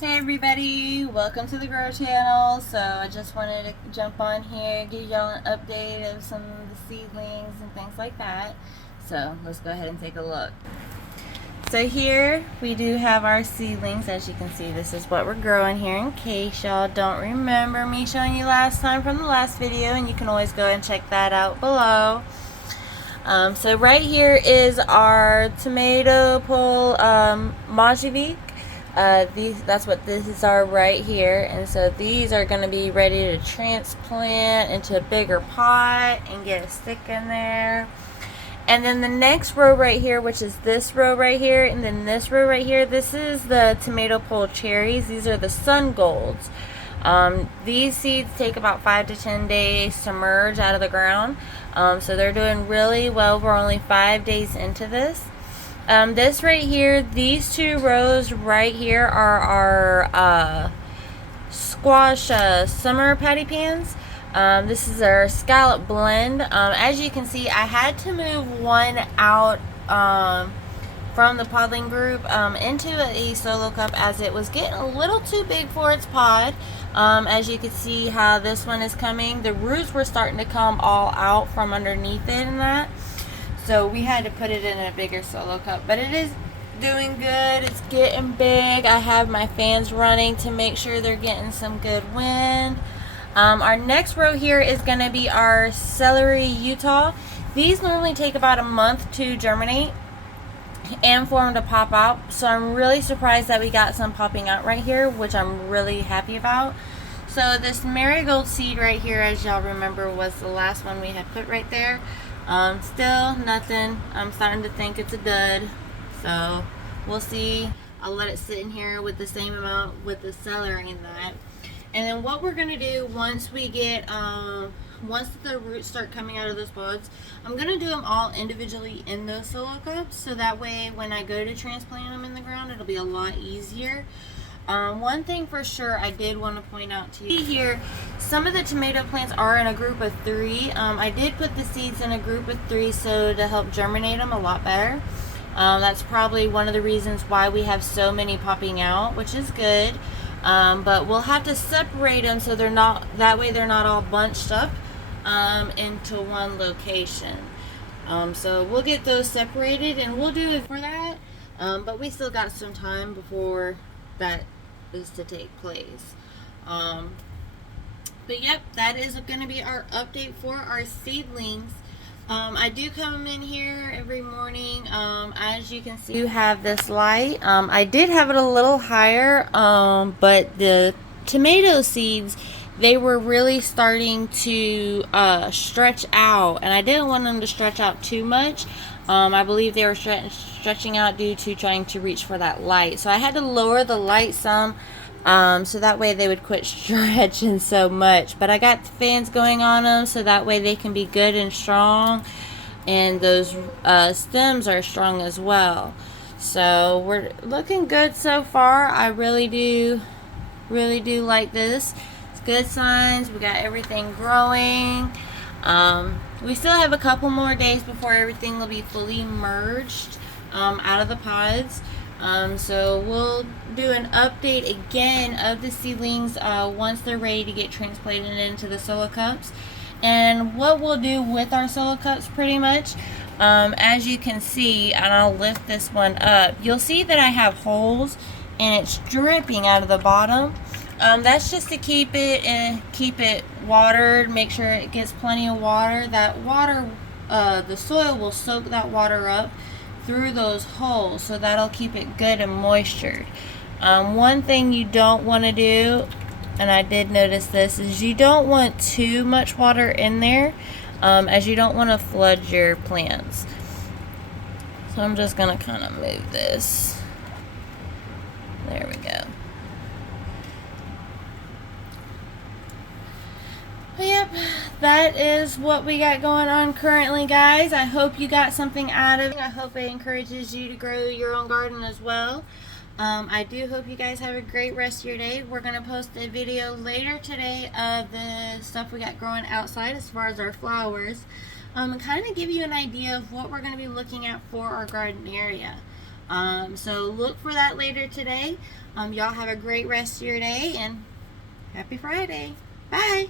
Hey everybody, welcome to the Grow Channel. So I just wanted to jump on here, give y'all an update of some of the seedlings and things like that. So let's go ahead and take a look. So here we do have our seedlings. As you can see, this is what we're growing here in case y'all don't remember me showing you last time from the last video, and you can always go and check that out below. So right here is our tomato pole Majivik. That's what these are right here, and so these are going to be ready to transplant into a bigger pot and get a stick in there. And then the next row right here, which is this row right here, and then this row right here, this is the tomato pole cherries. These are the sun golds. These seeds take about 5 to 10 days to merge out of the ground, so they're doing really well. We're only 5 days into this. This right here, these two rows right here are our squash summer patty pans. This is our scallop blend. As you can see, I had to move one out from the podling group into a solo cup as it was getting a little too big for its pod. As you can see how this one is coming, the roots were starting to come all out from underneath it and that. So we had to put it in a bigger solo cup, but it is doing good. It's getting big. I have my fans running to make sure they're getting some good wind. Our next row here is going to be our celery Utah. These normally take about a month to germinate and for them to pop out. So I'm really surprised that we got some popping out right here, which I'm really happy about. So this marigold seed right here, as y'all remember, was the last one we had put right there. Still nothing. I'm starting to think it's a dud, so we'll see. I'll let it sit in here with the same amount with the celery in that. And then what we're gonna do once we get once the roots start coming out of those pods, I'm gonna do them all individually in those solo cups, so that way when I go to transplant them in the ground, it'll be a lot easier. One thing for sure I did want to point out to you here, some of the tomato plants are in a group of 3. I did put the seeds in a group of 3 so to help germinate them a lot better. That's probably one of the reasons why we have so many popping out, which is good. But we'll have to separate them so they're not, that way they're not all bunched up into one location. So we'll get those separated and we'll do it for that. But we still got some time before that is to take place. But yep, that is going to be our update for our seedlings. I do come in here every morning. As you can see, you have this light. I did have it a little higher, but the tomato seeds, they were really starting to stretch out, and I didn't want them to stretch out too much. I believe they were stretching out due to trying to reach for that light. So I had to lower the light some, so that way they would quit stretching so much. But I got the fans going on them so that way they can be good and strong. And those stems are strong as well. So we're looking good so far. I really do like this. It's good signs. We got everything growing. We still have a couple more days before everything will be fully merged out of the pods. So we'll do an update again of the seedlings once they're ready to get transplanted into the solo cups. And what we'll do with our solo cups pretty much, as you can see, and I'll lift this one up, you'll see that I have holes and it's dripping out of the bottom. That's just to keep it watered, make sure it gets plenty of water. That water, the soil will soak that water up through those holes, so that'll keep it good and moistured. One thing you don't want to do, and I did notice this, is you don't want too much water in there, as you don't want to flood your plants. So I'm just going to kind of move this. There we go. Yep, that is what we got going on currently, guys. I hope you got something out of it. I hope it encourages you to grow your own garden as well. I do hope you guys have a great rest of your day. We're going to post a video later today of the stuff we got growing outside as far as our flowers. And kind of give you an idea of what we're going to be looking at for our garden area. So look for that later today. Y'all have a great rest of your day, and happy Friday. Bye.